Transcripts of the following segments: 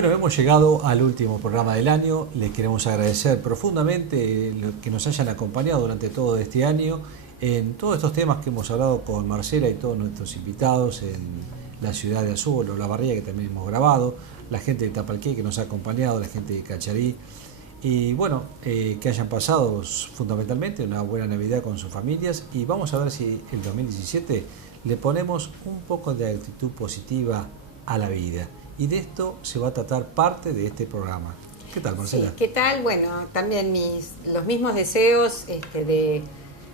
Bueno, hemos llegado al último programa del año. Les queremos agradecer profundamente que nos hayan acompañado durante todo este año en todos estos temas que hemos hablado con Marcela y todos nuestros invitados en la ciudad de Azul, Olavarría, que también hemos grabado, la gente de Tapalqué que nos ha acompañado, la gente de Cacharí. Y bueno, que hayan pasado fundamentalmente una buena Navidad con sus familias, y vamos a ver si el 2017 le ponemos un poco de actitud positiva a la vida. Y de esto se va a tratar parte de este programa. ¿Qué tal, Marcela? Sí, ¿qué tal? Bueno, también los mismos deseos de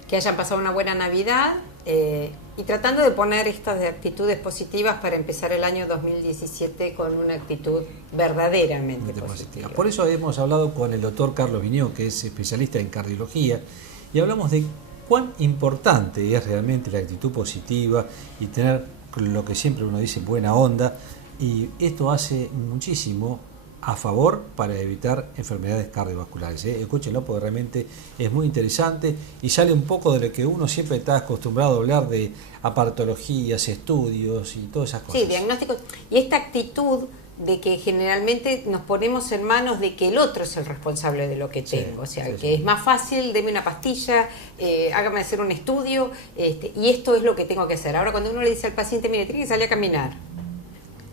que hayan pasado una buena Navidad y tratando de poner estas actitudes positivas para empezar el año 2017 con una actitud verdaderamente positiva. Por eso hemos hablado con el doctor Carlos Viñó, que es especialista en cardiología, y hablamos de cuán importante es realmente la actitud positiva y tener lo que siempre uno dice, buena onda. Y esto hace muchísimo a favor para evitar enfermedades cardiovasculares. Escúchenlo porque realmente es muy interesante y sale un poco de lo que uno siempre está acostumbrado a hablar de aparatologías, estudios y todas esas cosas. Sí, diagnósticos. Y esta actitud de que generalmente nos ponemos en manos de que el otro es el responsable de lo que tengo. O sea, que es más fácil, deme una pastilla, hágame hacer un estudio, y esto es lo que tengo que hacer. Ahora, cuando uno le dice al paciente, mire, tiene que salir a caminar.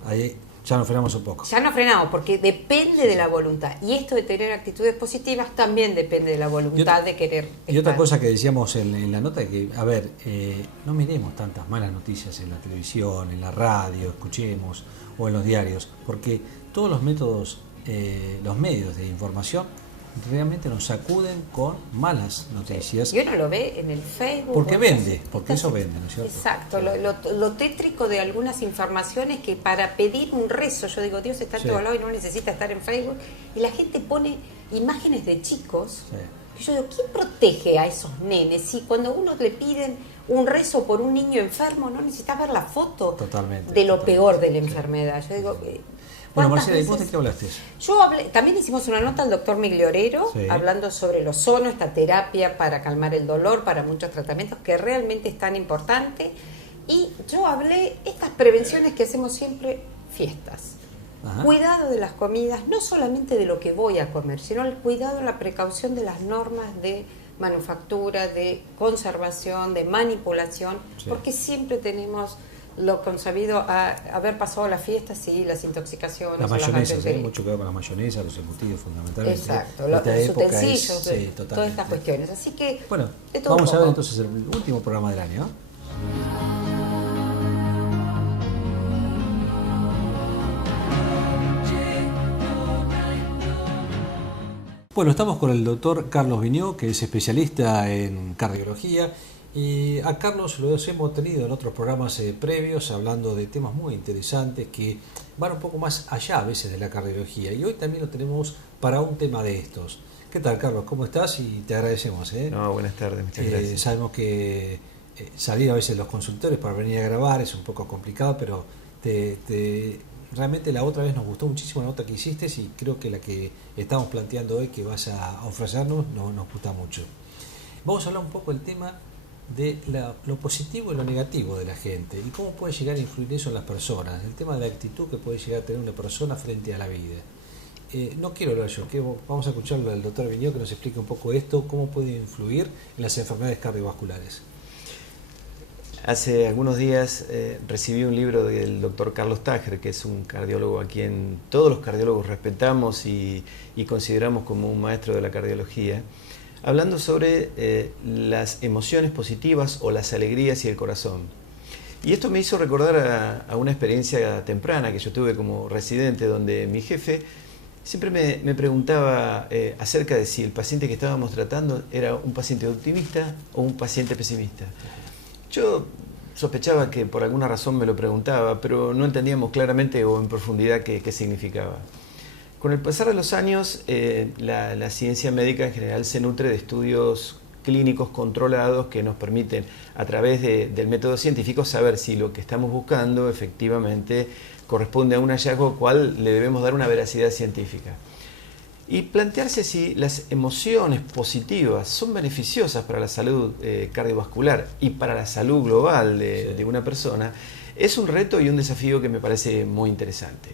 Ahí ya nos frenamos un poco. Ya nos frenamos, porque depende de la voluntad. Y esto de tener actitudes positivas también depende de la voluntad de querer estar. Y otra cosa que decíamos en la nota es que, a ver, no miremos tantas malas noticias en la televisión, en la radio, escuchemos, o en los diarios, porque todos los métodos, los medios de información realmente nos sacuden con malas noticias. Y uno lo ve en el Facebook. Porque vende, porque eso vende, ¿no es cierto? Exacto, lo tétrico de algunas informaciones que para pedir un rezo, yo digo, Dios está a todo lado y no necesita estar en Facebook, y la gente pone imágenes de chicos, y yo digo, ¿quién protege a esos nenes? Si cuando uno le piden un rezo por un niño enfermo, no necesitas ver la foto de lo peor de la enfermedad. Yo digo... Bueno, Marcela, ¿y vos de qué hablaste? Yo hablé, también hicimos una nota al doctor Migliorero, hablando sobre el ozono, esta terapia para calmar el dolor, para muchos tratamientos, que realmente es tan importante. Y yo hablé estas prevenciones que hacemos siempre, fiestas. Ajá. Cuidado de las comidas, no solamente de lo que voy a comer, sino el cuidado, la precaución de las normas de manufactura, de conservación, de manipulación, porque siempre tenemos... lo consabido a haber pasado las fiestas y las intoxicaciones. Las mayonesas, mucho que ver con las mayonesas, los embutidos fundamentalmente. Exacto, los utensilios, todas estas cuestiones. Así que, bueno, vamos a ver entonces el último programa del año. Bueno, estamos con el doctor Carlos Viñó, que es especialista en cardiología. Y a Carlos lo hemos tenido en otros programas previos, hablando de temas muy interesantes que van un poco más allá a veces de la cardiología. Y hoy también lo tenemos para un tema de estos. ¿Qué tal, Carlos? ¿Cómo estás? Y te agradecemos. No, buenas tardes, muchas gracias. Sabemos que salir a veces de los consultorios para venir a grabar es un poco complicado, pero realmente la otra vez nos gustó muchísimo la nota que hiciste, y creo que la que estamos planteando hoy que vas a ofrecernos nos gusta mucho. Vamos a hablar un poco del tema de lo positivo y lo negativo de la gente y cómo puede llegar a influir eso en las personas, el tema de la actitud que puede llegar a tener una persona frente a la vida. No quiero hablar yo, vamos a escucharlo al doctor Viñó que nos explique un poco esto, cómo puede influir en las enfermedades cardiovasculares. Hace algunos días recibí un libro del doctor Carlos Tájer, que es un cardiólogo a quien todos los cardiólogos respetamos y consideramos como un maestro de la cardiología, hablando sobre las emociones positivas o las alegrías y el corazón. Y esto me hizo recordar a una experiencia temprana que yo tuve como residente, donde mi jefe siempre me preguntaba acerca de si el paciente que estábamos tratando era un paciente optimista o un paciente pesimista. Yo sospechaba que por alguna razón me lo preguntaba, pero no entendíamos claramente o en profundidad qué significaba. Con el pasar de los años, la ciencia médica en general se nutre de estudios clínicos controlados que nos permiten, a través del método científico, saber si lo que estamos buscando efectivamente corresponde a un hallazgo al cual le debemos dar una veracidad científica. Y plantearse si las emociones positivas son beneficiosas para la salud cardiovascular y para la salud global de una persona, es un reto y un desafío que me parece muy interesante.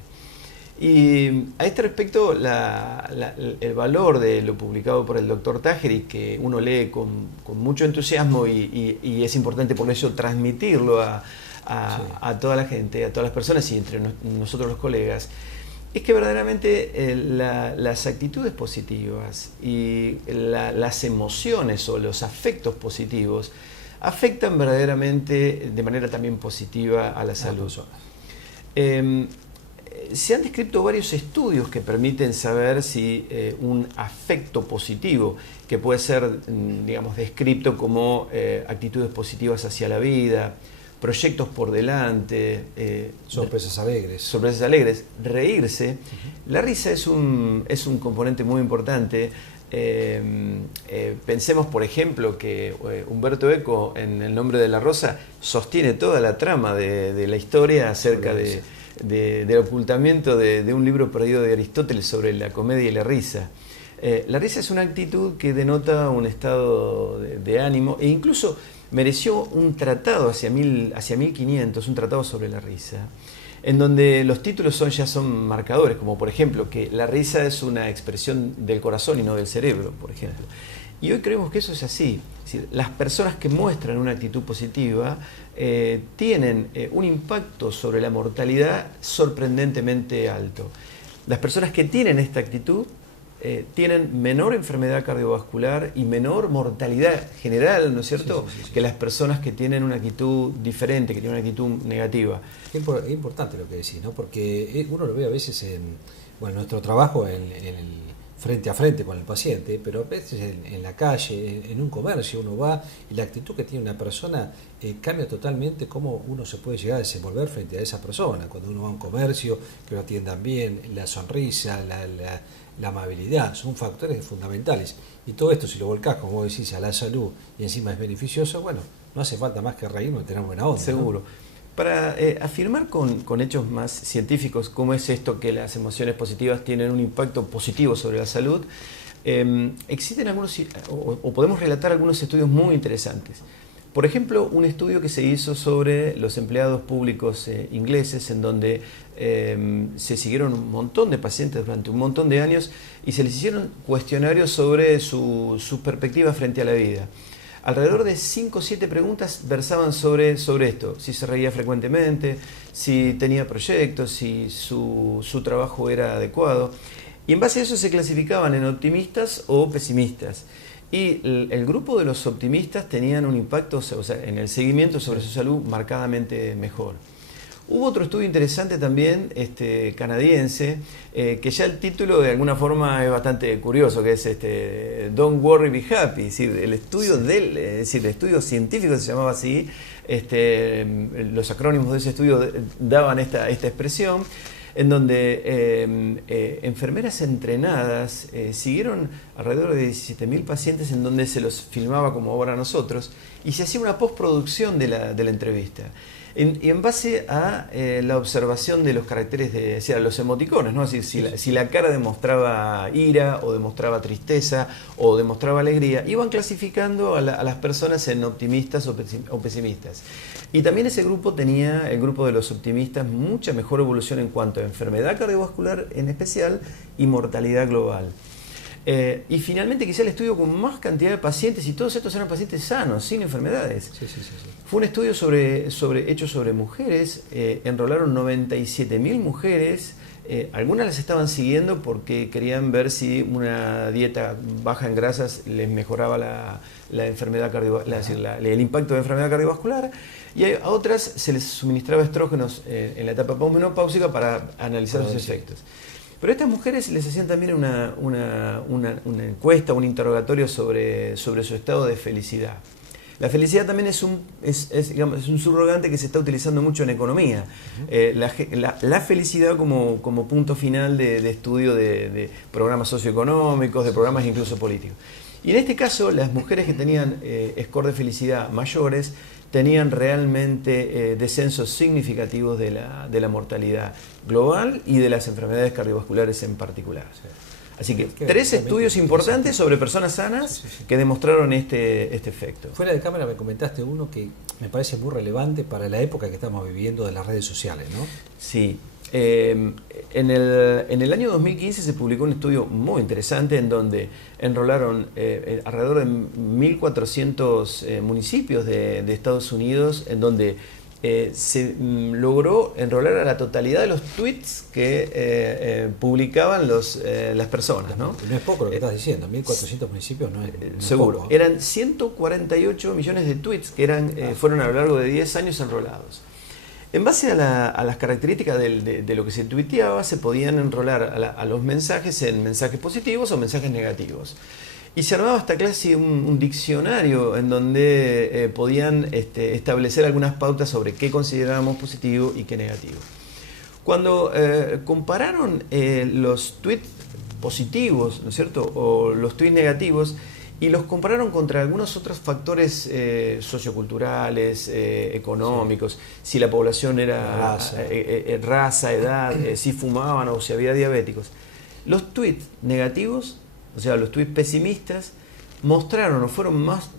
Y a este respecto, el valor de lo publicado por el doctor Tájer y que uno lee con mucho entusiasmo y es importante por eso transmitirlo a toda la gente, a todas las personas y entre nosotros los colegas, es que verdaderamente las actitudes positivas y las emociones o los afectos positivos afectan verdaderamente de manera también positiva a la salud. Se han descrito varios estudios que permiten saber si un afecto positivo, que puede ser, digamos, descrito como actitudes positivas hacia la vida, proyectos por delante, sorpresas alegres, reírse. La risa es un componente muy importante. Pensemos, por ejemplo, que Humberto Eco, en El nombre de la rosa, sostiene toda la trama de la historia acerca del ocultamiento de un libro perdido de Aristóteles sobre la comedia y la risa. La risa es una actitud que denota un estado de ánimo e incluso mereció un tratado hacia 1500, un tratado sobre la risa, en donde los títulos ya son marcadores, como por ejemplo que la risa es una expresión del corazón y no del cerebro, por ejemplo. Y hoy creemos que eso es así. Es decir, las personas que muestran una actitud positiva tienen un impacto sobre la mortalidad sorprendentemente alto. Las personas que tienen esta actitud tienen menor enfermedad cardiovascular y menor mortalidad general, ¿no es cierto?, sí. Que las personas que tienen una actitud diferente, que tienen una actitud negativa. Es importante lo que decís, ¿no? Porque uno lo ve a veces en nuestro trabajo en el frente a frente con el paciente, pero a veces en la calle, en un comercio, uno va y la actitud que tiene una persona cambia totalmente cómo uno se puede llegar a desenvolver frente a esa persona. Cuando uno va a un comercio, que lo atiendan bien, la sonrisa, la amabilidad, son factores fundamentales. Y todo esto, si lo volcás, como vos decís, a la salud y encima es beneficioso, bueno, no hace falta más que reírnos y tener buena onda. Seguro. ¿No? Para afirmar con hechos más científicos cómo es esto que las emociones positivas tienen un impacto positivo sobre la salud, existen algunos, o podemos relatar algunos estudios muy interesantes. Por ejemplo, un estudio que se hizo sobre los empleados públicos ingleses, en donde se siguieron un montón de pacientes durante un montón de años y se les hicieron cuestionarios sobre su perspectiva frente a la vida. Alrededor de 5 o 7 preguntas versaban sobre esto: si se reía frecuentemente, si tenía proyectos, si su trabajo era adecuado. Y en base a eso se clasificaban en optimistas o pesimistas. Y el grupo de los optimistas tenían un impacto, o sea, en el seguimiento sobre su salud marcadamente mejor. Hubo otro estudio interesante también, canadiense, que ya el título de alguna forma es bastante curioso, que es Don't Worry, Be Happy. Es decir, el estudio el estudio científico se llamaba así. Los acrónimos de ese estudio daban esta expresión, en donde enfermeras entrenadas siguieron alrededor de 17.000 pacientes, en donde se los filmaba como ahora nosotros, y se hacía una postproducción de la entrevista. Y en base a la observación de los caracteres los emoticones, ¿no? Si la cara demostraba ira o demostraba tristeza o demostraba alegría, iban clasificando a las personas en optimistas o pesimistas. Y también ese grupo tenía, el grupo de los optimistas, mucha mejor evolución en cuanto a enfermedad cardiovascular en especial y mortalidad global. Y finalmente quizá el estudio con más cantidad de pacientes, y todos estos eran pacientes sanos, sin enfermedades. Sí. Fue un estudio hecho sobre mujeres. Enrolaron 97.000 mujeres. Algunas las estaban siguiendo porque querían ver si una dieta baja en grasas les mejoraba la enfermedad el impacto de enfermedad cardiovascular, y a otras se les suministraba estrógenos en la etapa posmenopáusica para analizar sus efectos. Pero a estas mujeres les hacían también una encuesta, un interrogatorio sobre su estado de felicidad. La felicidad también es un subrogante que se está utilizando mucho en economía. La felicidad como punto final de estudio de programas socioeconómicos, de programas incluso políticos. Y en este caso, las mujeres que tenían score de felicidad mayores tenían realmente descensos significativos de la mortalidad global y de las enfermedades cardiovasculares en particular. Así que 3 estudios importantes sobre personas sanas que demostraron este efecto. Fuera de cámara me comentaste uno que me parece muy relevante para la época que estamos viviendo de las redes sociales, ¿no? Sí. En el año 2015 se publicó un estudio muy interesante en donde enrolaron alrededor de 1.400 municipios de Estados Unidos, en donde se logró enrolar a la totalidad de los tweets que publicaban las personas, ¿no? No es poco lo que estás diciendo, 1.400 municipios no es seguro. poco. Eran 148 millones de tweets que fueron a lo largo de 10 años enrolados. En base a las características de lo que se tuiteaba, se podían enrolar a los mensajes en mensajes positivos o mensajes negativos. Y se armaba hasta casi un diccionario en donde podían establecer algunas pautas sobre qué considerábamos positivo y qué negativo. Cuando compararon los tweets positivos, ¿no es cierto?, o los tweets negativos, y los compararon contra algunos otros factores socioculturales, económicos, si la población era raza, edad, si fumaban o si había diabéticos. Los tweets negativos, o sea, los tweets pesimistas, mostraron o fueron más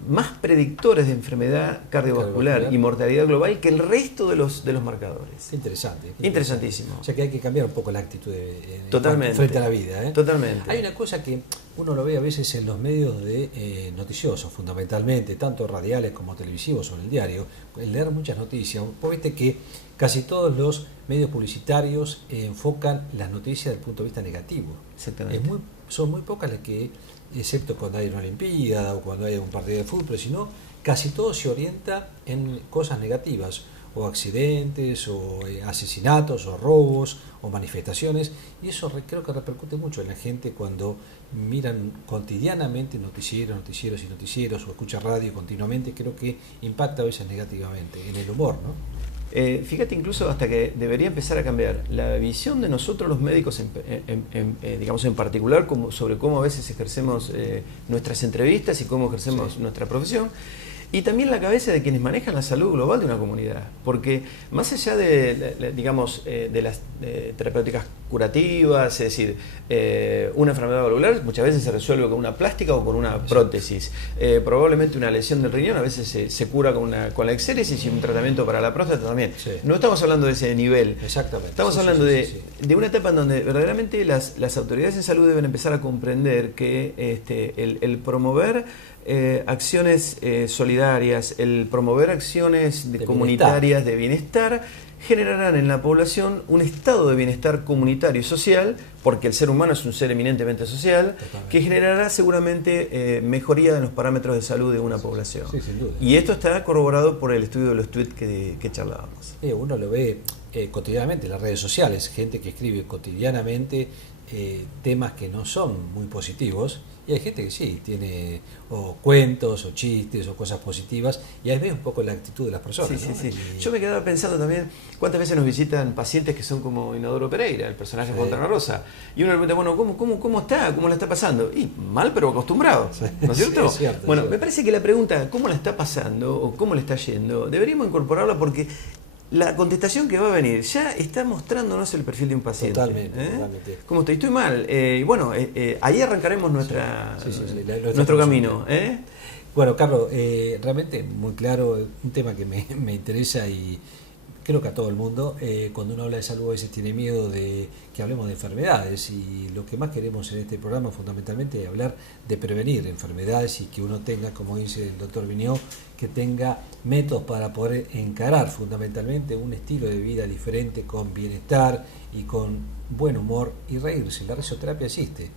predictores de enfermedad cardiovascular y mortalidad global que el resto de los marcadores. Qué interesante. Interesantísimo. O sea que hay que cambiar un poco la actitud Totalmente. frente a la vida. Totalmente. Hay una cosa que uno lo ve a veces en los medios noticiosos, fundamentalmente, tanto radiales como televisivos o en el diario, el leer muchas noticias. Vos viste que casi todos los medios publicitarios enfocan las noticias desde el punto de vista negativo. Exactamente. Son muy pocas las que, excepto cuando hay una olimpiada o cuando hay un partido de fútbol, sino casi todo se orienta en cosas negativas, o accidentes, o asesinatos, o robos, o manifestaciones, y eso creo que repercute mucho en la gente cuando miran cotidianamente noticieros, o escuchan radio continuamente. Creo que impacta a veces negativamente en el humor, ¿no? Fíjate incluso hasta que debería empezar a cambiar la visión de nosotros los médicos, digamos en particular, sobre cómo a veces ejercemos nuestras entrevistas y cómo ejercemos nuestra profesión, y también la cabeza de quienes manejan la salud global de una comunidad, porque más allá de las terapéuticas curativas, es decir, una enfermedad valvular muchas veces se resuelve con una plástica o con una prótesis, probablemente una lesión del riñón a veces se cura con la exéresis y un tratamiento para la próstata también. No estamos hablando de ese nivel. Exactamente. Estamos hablando de una etapa en donde verdaderamente las autoridades en salud deben empezar a comprender que el promover acciones solidarias, el promover acciones comunitarias de bienestar, generarán en la población un estado de bienestar comunitario y social, porque el ser humano es un ser eminentemente social, que generará seguramente mejoría en los parámetros de salud de una población. Sí, sin duda. Y esto está corroborado por el estudio de los tweets que charlábamos. Uno lo ve cotidianamente en las redes sociales, gente que escribe cotidianamente temas que no son muy positivos, y hay gente que sí, tiene o cuentos o chistes o cosas positivas, y ahí ves un poco la actitud de las personas. Sí. Yo me quedaba pensando también cuántas veces nos visitan pacientes que son como Inodoro Pereira, el personaje de Fontana Rosa, y uno le pregunta, bueno, ¿cómo está? ¿Cómo la está pasando? Y mal pero acostumbrado, ¿no es cierto? Sí, es cierto, bueno, es cierto. Me parece que la pregunta ¿cómo la está pasando? O ¿cómo le está yendo? Deberíamos incorporarla porque la contestación que va a venir ya está mostrándonos el perfil de un paciente. Totalmente. ¿Cómo estoy? Estoy mal. Y bueno, ahí arrancaremos nuestro camino. Bueno, Carlos, realmente muy claro, un tema que me interesa y creo que a todo el mundo. Cuando uno habla de salud a veces tiene miedo de que hablemos de enfermedades, y lo que más queremos en este programa fundamentalmente es hablar de prevenir enfermedades y que uno tenga, como dice el doctor Vigneaux, que tenga métodos para poder encarar fundamentalmente un estilo de vida diferente, con bienestar y con buen humor y reírse. La risoterapia existe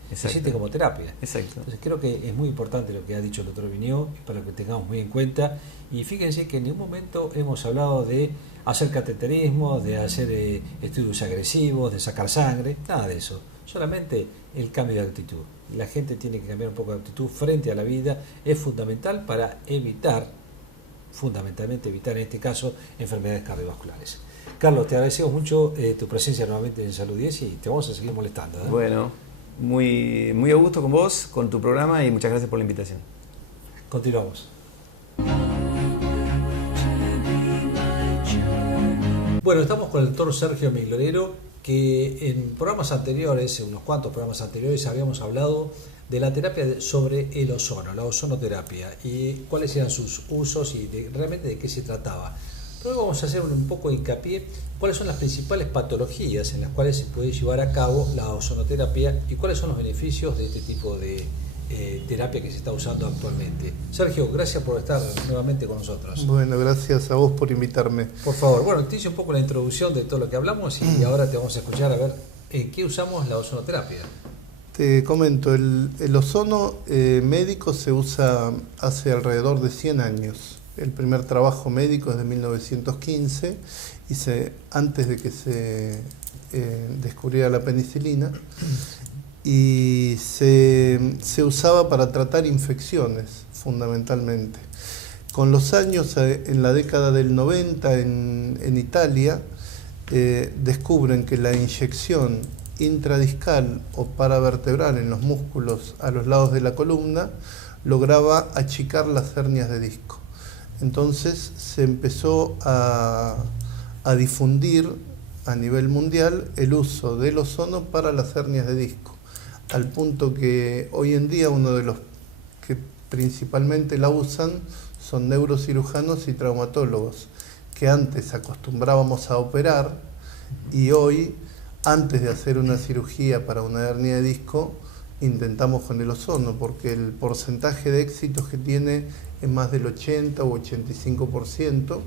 como terapia. Exacto. Entonces creo que es muy importante lo que ha dicho el doctor Vigneaux, para que tengamos muy en cuenta. Y fíjense que en ningún momento hemos hablado de hacer cateterismo, de hacer estudios agresivos, de sacar sangre, nada de eso. Solamente el cambio de actitud. La gente tiene que cambiar un poco de actitud frente a la vida. Es fundamental para fundamentalmente evitar en este caso enfermedades cardiovasculares. Carlos, te agradecemos mucho tu presencia nuevamente en Salud 10 y te vamos a seguir molestando. Bueno, muy, muy a gusto con vos, con tu programa, y muchas gracias por la invitación. Continuamos. Bueno, estamos con el doctor Sergio Migliorero, que en programas anteriores, en unos cuantos programas anteriores, habíamos hablado de la terapia sobre el ozono, la ozonoterapia, y cuáles eran sus usos y realmente de qué se trataba. Pero vamos a hacer un poco de hincapié cuáles son las principales patologías en las cuales se puede llevar a cabo la ozonoterapia y cuáles son los beneficios de este tipo de terapia que se está usando actualmente. Sergio, gracias por estar nuevamente con nosotros. Bueno, gracias a vos por invitarme. Por favor, bueno, te hice un poco la introducción de todo lo que hablamos y ahora te vamos a escuchar a ver en qué usamos la ozonoterapia. Te comento, el ozono médico se usa hace alrededor de 100 años. El primer trabajo médico es de 1915 y antes de que se descubriera la penicilina, y se usaba para tratar infecciones fundamentalmente. Con los años, en la década del 90 en Italia, descubren que la inyección intradiscal o paravertebral en los músculos a los lados de la columna lograba achicar las hernias de disco. Entonces se empezó a difundir a nivel mundial el uso del ozono para las hernias de disco, al punto que hoy en día uno de los que principalmente la usan son neurocirujanos y traumatólogos, que antes acostumbrábamos a operar y hoy, antes de hacer una cirugía para una hernia de disco, intentamos con el ozono, porque el porcentaje de éxitos que tiene es más del 80 o 85%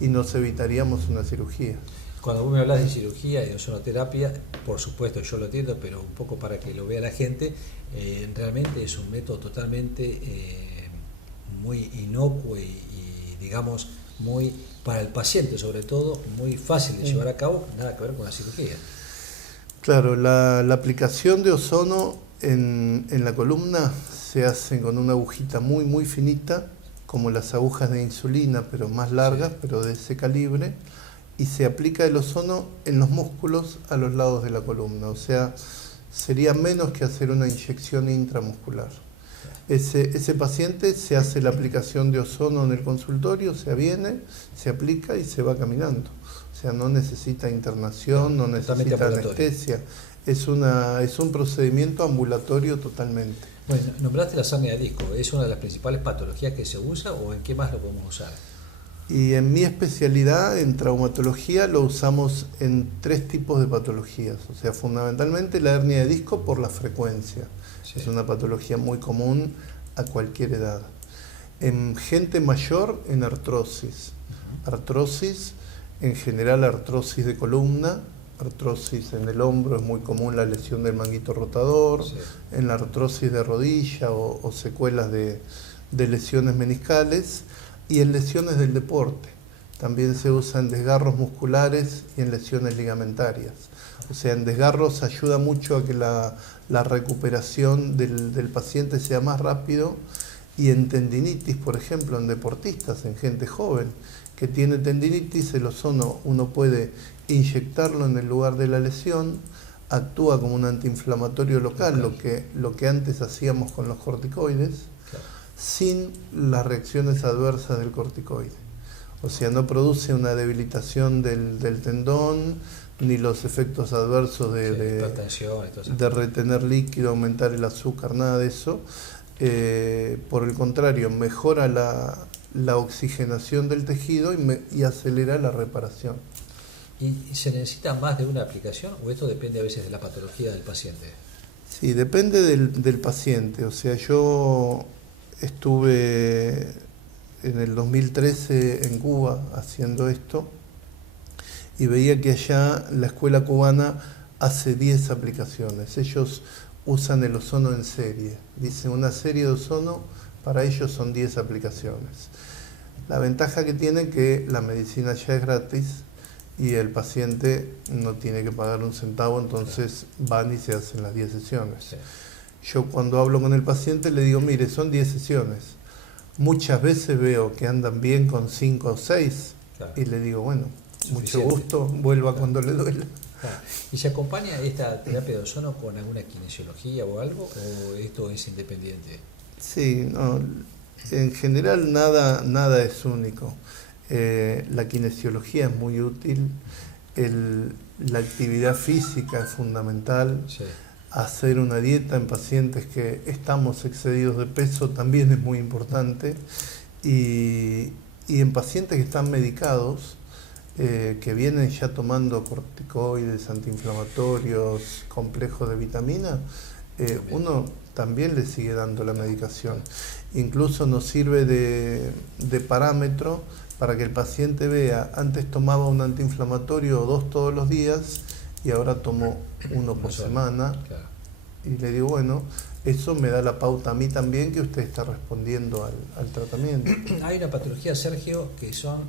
y nos evitaríamos una cirugía. Cuando vos me hablas de cirugía y de ozonoterapia, por supuesto yo lo entiendo, pero un poco para que lo vea la gente, realmente es un método totalmente muy inocuo y digamos muy para el paciente, sobre todo muy fácil de llevar a cabo, nada que ver con la cirugía. Claro, la aplicación de ozono en la columna se hace con una agujita muy finita, como las agujas de insulina, pero más largas, pero de ese calibre, y se aplica el ozono en los músculos a los lados de la columna, o sea, sería menos que hacer una inyección intramuscular. Ese paciente se hace la aplicación de ozono en el consultorio, se aviene, se aplica y se va caminando. O sea, no necesita internación, no necesita anestesia. Es un procedimiento ambulatorio totalmente. Bueno, nombraste la hernia de disco. ¿Es una de las principales patologías que se usa o en qué más lo podemos usar? Y en mi especialidad, en traumatología, lo usamos en 3 tipos de patologías. O sea, fundamentalmente la hernia de disco por la frecuencia. Sí. Es una patología muy común a cualquier edad. En gente mayor, en artrosis. Artrosis, en general artrosis de columna, artrosis en el hombro, es muy común la lesión del manguito rotador, sí. En la artrosis de rodilla o secuelas de lesiones meniscales, y en lesiones del deporte. También se usa en desgarros musculares y en lesiones ligamentarias. O sea, en desgarros ayuda mucho a que la recuperación del paciente sea más rápido, y en tendinitis, por ejemplo, en deportistas, en gente joven que tiene tendinitis, el ozono uno puede inyectarlo en el lugar de la lesión, actúa como un antiinflamatorio local, lo que antes hacíamos con los corticoides, sin las reacciones adversas del corticoide. O sea, no produce una debilitación del tendón, ni los efectos adversos de retener líquido, aumentar el azúcar, nada de eso. Por el contrario, mejora la oxigenación del tejido y acelera la reparación. ¿Y se necesita más de una aplicación o esto depende a veces de la patología del paciente? Sí, depende del paciente. O sea, yo estuve en el 2013 en Cuba haciendo esto y veía que allá la escuela cubana hace 10 aplicaciones. Ellos usan el ozono en serie. Dicen una serie de ozono, para ellos son 10 aplicaciones. La ventaja que tiene es que la medicina ya es gratis y el paciente no tiene que pagar un centavo, entonces van y se hacen las 10 sesiones. Sí. Yo cuando hablo con el paciente le digo, mire, son 10 sesiones. Muchas veces veo que andan bien con 5 o 6, claro. Y le digo, bueno, mucho gusto, vuelva cuando le duela. Claro. ¿Y se acompaña esta terapia de ozono con alguna kinesiología o algo, o esto es independiente? Sí, no, en general nada es único. La kinesiología es muy útil, la actividad física es fundamental. Sí. Hacer una dieta en pacientes que estamos excedidos de peso también es muy importante, y Y en pacientes que están medicados, que vienen ya tomando corticoides, antiinflamatorios, complejos de vitamina, uno también le sigue dando la medicación. Incluso nos sirve de parámetro para que el paciente vea, antes tomaba un antiinflamatorio 2 todos los días y ahora tomo 1 por semana. Claro. Y le digo, bueno, eso me da la pauta a mí también que usted está respondiendo al tratamiento. Hay una patología, Sergio, que son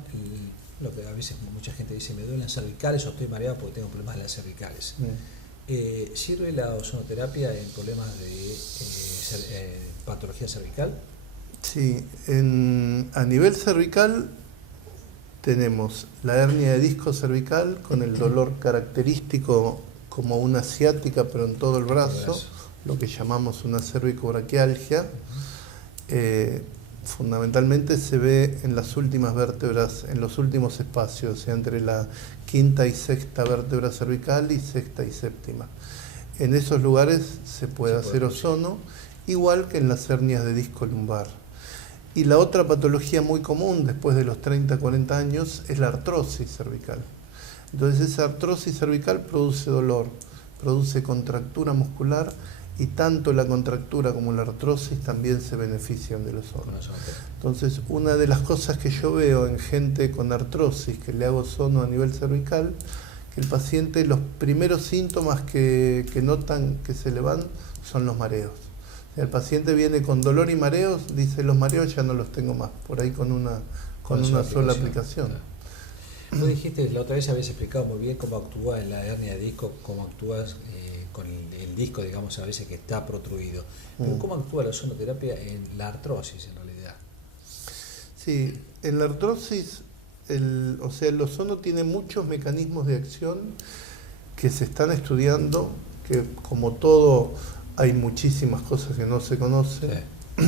lo que a veces mucha gente dice, me duelen cervicales o estoy mareado porque tengo problemas de las cervicales. ¿Sirve la ozonoterapia en problemas de patología cervical? Sí, a nivel cervical tenemos la hernia de disco cervical con el dolor característico como una ciática pero en todo el brazo, lo que llamamos una cervicobraquialgia. Fundamentalmente se ve en las últimas vértebras, en los últimos espacios, o sea, entre la quinta y sexta vértebra cervical y sexta y séptima. En esos lugares se puede hacer ozono, igual que en las hernias de disco lumbar. Y la otra patología muy común después de los 30-40 años es la artrosis cervical. Entonces esa artrosis cervical produce dolor, produce contractura muscular, y tanto la contractura como la artrosis también se benefician del ozono. Entonces, una de las cosas que yo veo en gente con artrosis, que le hago ozono a nivel cervical, que el paciente, los primeros síntomas que notan que se le van son los mareos. O sea, el paciente viene con dolor y mareos, dice, los mareos ya no los tengo más, por ahí con una sola aplicación. Claro. Vos dijiste, la otra vez habías explicado muy bien cómo actúa en la hernia de disco, cómo actúas con el disco, digamos, a veces que está protruido. Pero ¿cómo actúa la ozonoterapia en la artrosis, en realidad? Sí, en la artrosis, el ozono tiene muchos mecanismos de acción que se están estudiando, que como todo hay muchísimas cosas que no se conocen. Sí.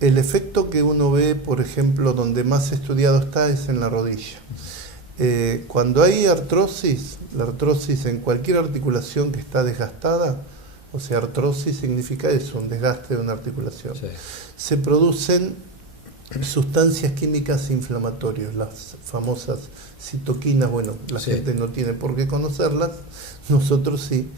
El efecto que uno ve, por ejemplo, donde más estudiado está es en la rodilla. Cuando hay artrosis, la artrosis en cualquier articulación que está desgastada, o sea, artrosis significa eso, un desgaste de una articulación, sí, se producen sustancias químicas inflamatorias, las famosas citoquinas. Bueno, la gente no tiene por qué conocerlas, nosotros sí.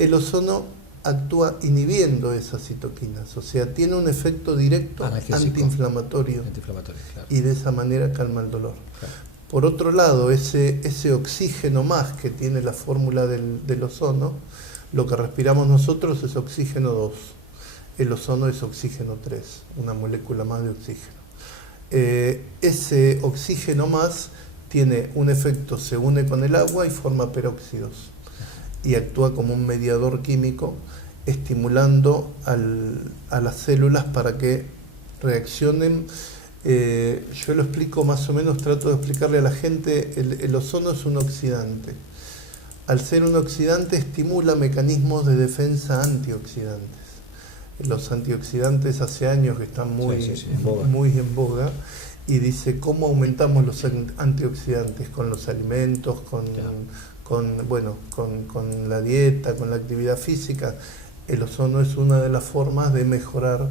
El ozono actúa inhibiendo esas citoquinas, o sea, tiene un efecto directo antiinflamatorio, claro, y de esa manera calma el dolor. Claro. Por otro lado, ese oxígeno más que tiene la fórmula del ozono, lo que respiramos nosotros es oxígeno 2, el ozono es oxígeno 3, una molécula más de oxígeno. Ese oxígeno más tiene un efecto, se une con el agua y forma peróxidos y actúa como un mediador químico, estimulando a las células para que reaccionen. Yo lo explico más o menos, trato de explicarle a la gente, el ozono es un oxidante. Al ser un oxidante estimula mecanismos de defensa antioxidantes. Los antioxidantes hace años que están muy en boga, y dice cómo aumentamos los antioxidantes con los alimentos, con la dieta, con la actividad física. El ozono es una de las formas de mejorar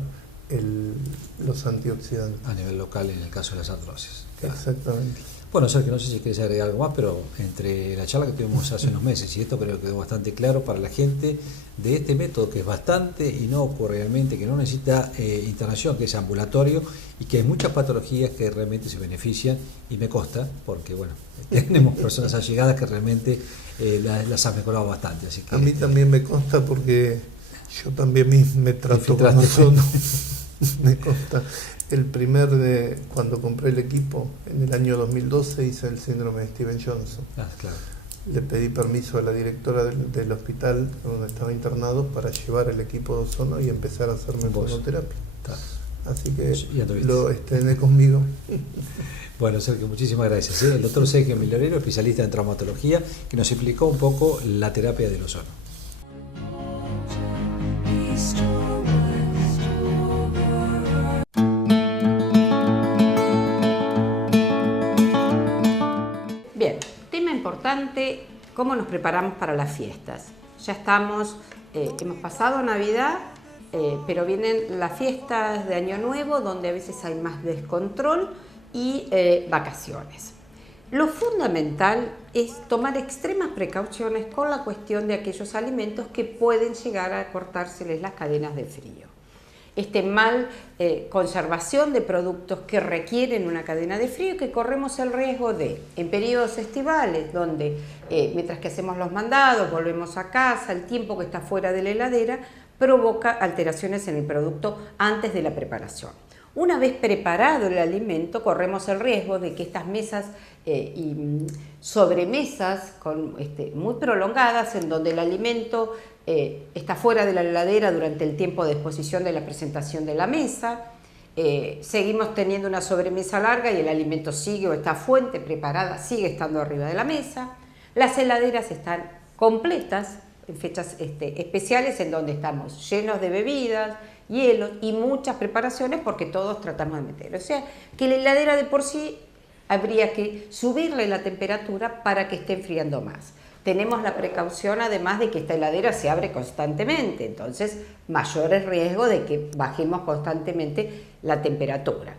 los antioxidantes. A nivel local, en el caso de las artrosis. Claro. Exactamente. Bueno, Sergio, no sé si quieres agregar algo más, pero entre la charla que tuvimos hace unos meses y esto creo que quedó bastante claro para la gente de este método que es bastante inocuo realmente, que no necesita internación, que es ambulatorio y que hay muchas patologías que realmente se benefician, y me consta, porque bueno, tenemos personas allegadas que realmente las han mejorado bastante. Así que, a mí también me consta porque yo también me trato con ozono. Me consta. Cuando compré el equipo, en el año 2012, hice el síndrome de Steven Johnson. Claro. Le pedí permiso a la directora del hospital donde estaba internado para llevar el equipo de ozono y empezar a hacerme ozonoterapia. Así que lo estrené conmigo. Bueno, Sergio, muchísimas gracias. El doctor Sergio Migliorero, especialista en traumatología, que nos explicó un poco la terapia del ozono. ¿Cómo nos preparamos para las fiestas? Ya estamos, hemos pasado Navidad, pero vienen las fiestas de Año Nuevo, donde a veces hay más descontrol y vacaciones. Lo fundamental es tomar extremas precauciones con la cuestión de aquellos alimentos que pueden llegar a cortárseles las cadenas de frío. Mal conservación de productos que requieren una cadena de frío y que corremos el riesgo de, en periodos estivales, donde mientras que hacemos los mandados, volvemos a casa, el tiempo que está fuera de la heladera provoca alteraciones en el producto antes de la preparación. Una vez preparado el alimento, corremos el riesgo de que estas mesas y sobremesas muy prolongadas, en donde el alimento está fuera de la heladera durante el tiempo de exposición de la presentación de la mesa, seguimos teniendo una sobremesa larga y el alimento sigue o está fuente preparada, sigue estando arriba de la mesa, las heladeras están completas en fechas especiales en donde estamos llenos de bebidas, hielos y muchas preparaciones porque todos tratamos de meter. O sea, que la heladera de por sí habría que subirle la temperatura para que esté enfriando más. Tenemos la precaución además de que esta heladera se abre constantemente, entonces mayor el riesgo de que bajemos constantemente la temperatura.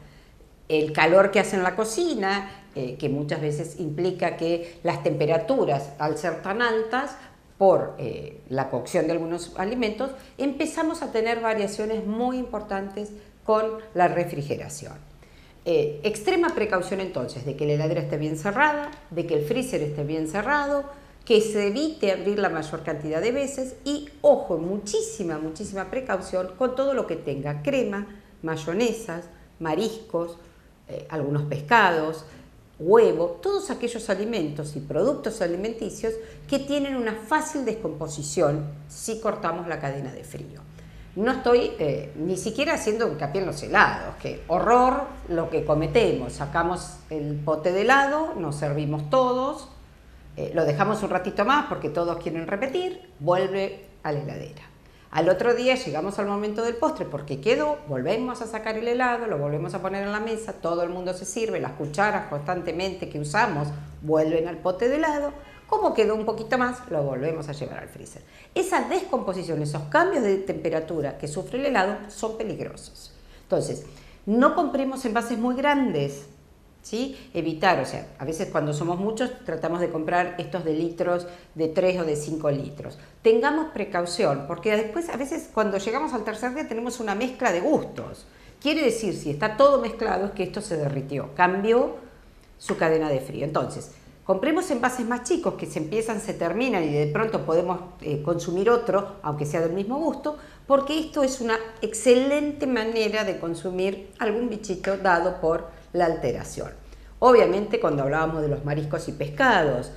El calor que hace en la cocina, que muchas veces implica que las temperaturas, al ser tan altas, por la cocción de algunos alimentos, empezamos a tener variaciones muy importantes con la refrigeración. Extrema precaución entonces de que la heladera esté bien cerrada, de que el freezer esté bien cerrado, que se evite abrir la mayor cantidad de veces y, ojo, muchísima precaución con todo lo que tenga crema, mayonesas, mariscos, algunos pescados, huevo, todos aquellos alimentos y productos alimenticios que tienen una fácil descomposición si cortamos la cadena de frío. No estoy ni siquiera haciendo hincapié en los helados, que horror lo que cometemos, sacamos el pote de helado, nos servimos todos, lo dejamos un ratito más porque todos quieren repetir, vuelve a la heladera. Al otro día llegamos al momento del postre porque quedó, volvemos a sacar el helado, lo volvemos a poner en la mesa, todo el mundo se sirve, las cucharas constantemente que usamos vuelven al pote de helado, como quedó un poquito más, lo volvemos a llevar al freezer. Esa descomposición, esos cambios de temperatura que sufre el helado son peligrosos. Entonces, no compremos envases muy grandes, ¿sí? Evitar, o sea, a veces cuando somos muchos tratamos de comprar estos de litros, de 3 o de 5 litros. Tengamos precaución, porque después a veces cuando llegamos al tercer día tenemos una mezcla de gustos. Quiere decir, si está todo mezclado, es que esto se derritió, cambió su cadena de frío. Entonces, compremos envases más chicos que se empiezan, se terminan y de pronto podemos consumir otro, aunque sea del mismo gusto, porque esto es una excelente manera de consumir algún bichito dado por la alteración. Obviamente, cuando hablábamos de los mariscos y pescados,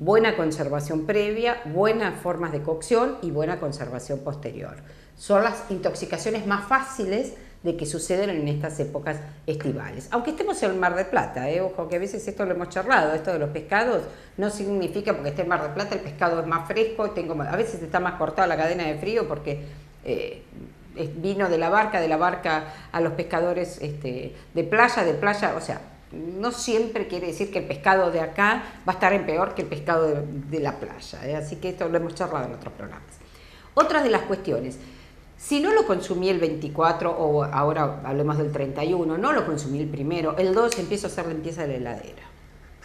buena conservación previa, buenas formas de cocción y buena conservación posterior. Son las intoxicaciones más fáciles de que suceden en estas épocas estivales. Aunque estemos en el Mar del Plata, ojo que a veces esto lo hemos charlado, esto de los pescados no significa porque esté en Mar del Plata el pescado es más fresco, a veces está más cortada la cadena de frío porque vino de la barca a los pescadores de playa, o sea, no siempre quiere decir que el pescado de acá va a estar en peor que el pescado de la playa, así que esto lo hemos charlado en otros programas. Otra de las cuestiones, si no lo consumí el 24 o ahora hablemos del 31, no lo consumí el primero, el 2 empiezo a hacer limpieza de la heladera,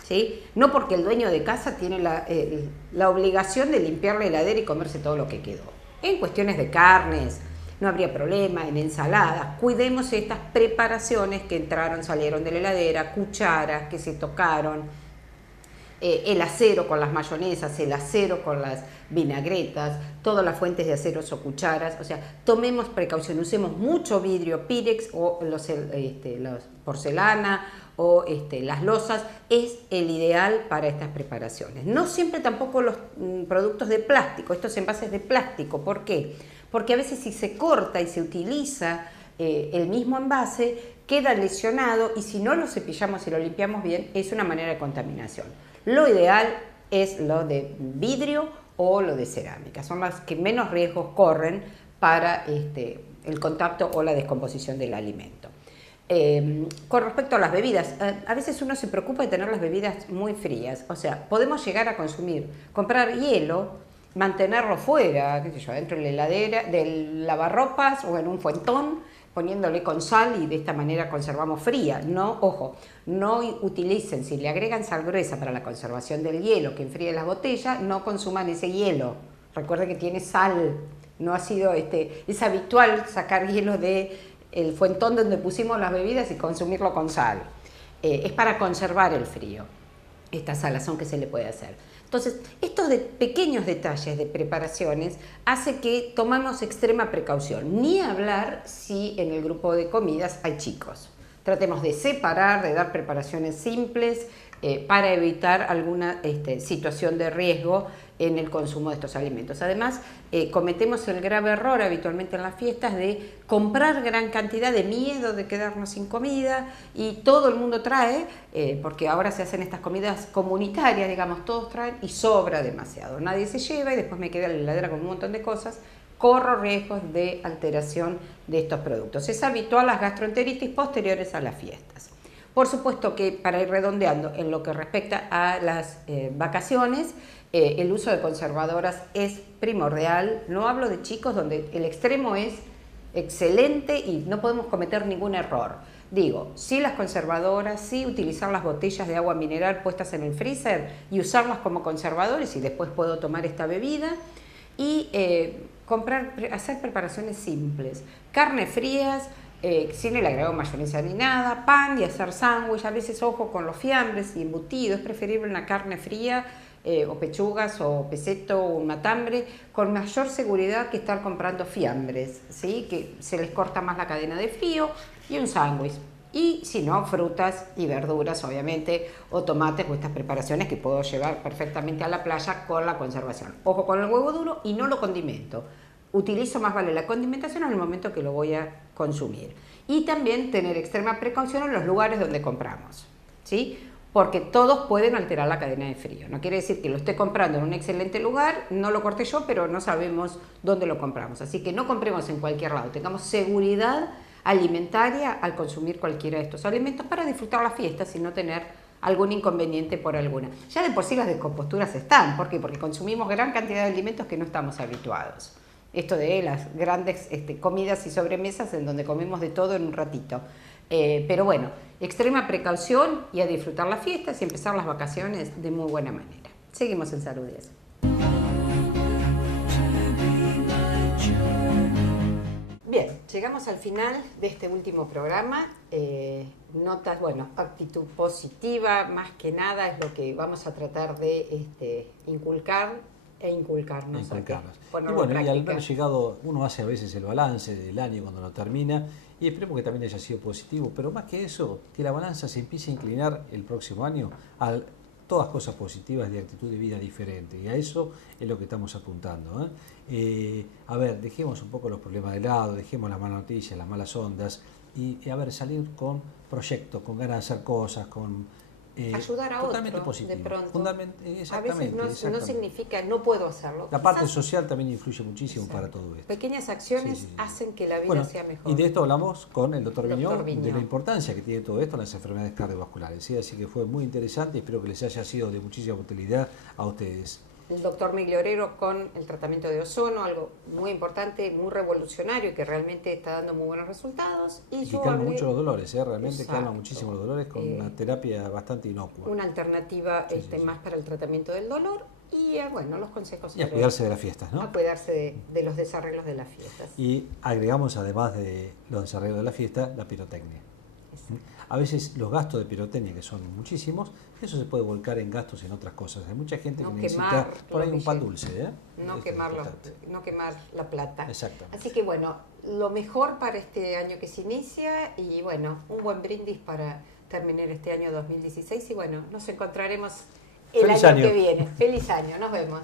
¿sí? No porque el dueño de casa tiene la obligación de limpiar la heladera y comerse todo lo que quedó. En cuestiones de carnes, no habría problema, en ensaladas. Cuidemos estas preparaciones que entraron, salieron de la heladera, cucharas que se tocaron, el acero con las mayonesas, el acero con las vinagretas, todas las fuentes de aceros o cucharas. O sea, tomemos precaución, usemos mucho vidrio Pirex o los porcelana o las losas, es el ideal para estas preparaciones. No siempre tampoco los productos de plástico, estos envases de plástico. ¿Por qué? Porque a veces si se corta y se utiliza el mismo envase, queda lesionado y si no lo cepillamos y lo limpiamos bien, es una manera de contaminación. Lo ideal es lo de vidrio o lo de cerámica, son las que menos riesgos corren para el contacto o la descomposición del alimento. Con respecto a las bebidas, a veces uno se preocupa de tener las bebidas muy frías, o sea, podemos llegar a comprar hielo, mantenerlo fuera, qué sé yo, dentro de la heladera, del lavarropas o en un fuentón, poniéndole con sal y de esta manera conservamos fría. No, ojo, no utilicen, si le agregan sal gruesa para la conservación del hielo que enfríe las botellas, no consuman ese hielo. Recuerde que tiene sal, no ha sido, es habitual sacar hielo del fuentón donde pusimos las bebidas y consumirlo con sal. Es para conservar el frío, esta salazón que se le puede hacer. Entonces, estos pequeños detalles de preparaciones hace que tomemos extrema precaución. Ni hablar si en el grupo de comidas hay chicos. Tratemos de separar, de dar preparaciones simples para evitar alguna situación de riesgo en el consumo de estos alimentos. Además, cometemos el grave error habitualmente en las fiestas de comprar gran cantidad de miedo de quedarnos sin comida, y todo el mundo trae, porque ahora se hacen estas comidas comunitarias, digamos, todos traen y sobra demasiado. Nadie se lleva y después me queda la heladera con un montón de cosas. Corro riesgos de alteración de estos productos. Es habitual las gastroenteritis posteriores a las fiestas. Por supuesto que, para ir redondeando, en lo que respecta a las vacaciones, el uso de conservadoras es primordial. No hablo de chicos donde el extremo es excelente y no podemos cometer ningún error. Digo, sí las conservadoras, sí utilizar las botellas de agua mineral puestas en el freezer y usarlas como conservadores, y después puedo tomar esta bebida. Y hacer preparaciones simples, carnes frías, sin el agregado mayonesa ni nada, pan, y hacer sándwich. A veces, ojo con los fiambres y embutidos, es preferible una carne fría, o pechugas o peseto o un matambre, con mayor seguridad que estar comprando fiambres, ¿sí? Que se les corta más la cadena de frío, y un sándwich. Y si no, frutas y verduras, obviamente, o tomates, o estas preparaciones que puedo llevar perfectamente a la playa con la conservación. Ojo con el huevo duro, y no lo condimento. Utilizo más vale la condimentación en el momento que lo voy a consumir. Y también tener extrema precaución en los lugares donde compramos, ¿sí? Porque todos pueden alterar la cadena de frío. No quiere decir que lo esté comprando en un excelente lugar, no lo corté yo, pero no sabemos dónde lo compramos. Así que no compremos en cualquier lado, tengamos seguridad alimentaria al consumir cualquiera de estos alimentos para disfrutar las fiestas y no tener algún inconveniente por alguna. Ya de por sí las descomposturas están. ¿Por qué? Porque consumimos gran cantidad de alimentos que no estamos habituados. Esto de las grandes comidas y sobremesas en donde comemos de todo en un ratito. Pero bueno, extrema precaución y a disfrutar las fiestas y empezar las vacaciones de muy buena manera. Seguimos en Salud 10. Bien, llegamos al final de este último programa. Notas, bueno, actitud positiva, más que nada, es lo que vamos a tratar de inculcarnos. Y bueno, y al haber llegado, uno hace a veces el balance del año cuando lo termina, y esperemos que también haya sido positivo, pero más que eso, que la balanza se empiece a inclinar el próximo año a todas cosas positivas de actitud de vida diferente, y a eso es lo que estamos apuntando, a ver, dejemos un poco los problemas de lado, dejemos las malas noticias, las malas ondas, y a ver, salir con proyectos, con ganas de hacer cosas, con ayudar a totalmente otro, positivo. de pronto. Exactamente, a veces no significa no puedo hacerlo. La parte social también influye muchísimo. Exacto. Para todo esto. Pequeñas acciones hacen que la vida sea mejor. Y de esto hablamos con el doctor Viñó, de la importancia que tiene todo esto en las enfermedades cardiovasculares. ¿Sí? Así que fue muy interesante, espero que les haya sido de muchísima utilidad a ustedes. El doctor Migliorero con el tratamiento de ozono, algo muy importante, muy revolucionario y que realmente está dando muy buenos resultados. Y que calma mucho los dolores, realmente calma muchísimo los dolores con una terapia bastante inocua. Una alternativa más para el tratamiento del dolor y, bueno, los consejos. Y a cuidarse de las fiestas, ¿no? A cuidarse de los desarreglos de las fiestas. Y agregamos, además de los desarreglos de la fiesta, la pirotecnia. A veces los gastos de pirotecnia, que son muchísimos, eso se puede volcar en gastos en otras cosas. Hay mucha gente que necesita por ahí un pan dulce. No quemar la plata. Exactamente. Así que bueno, lo mejor para este año que se inicia y bueno, un buen brindis para terminar este año 2016 y bueno, nos encontraremos el año que viene. Feliz año, nos vemos.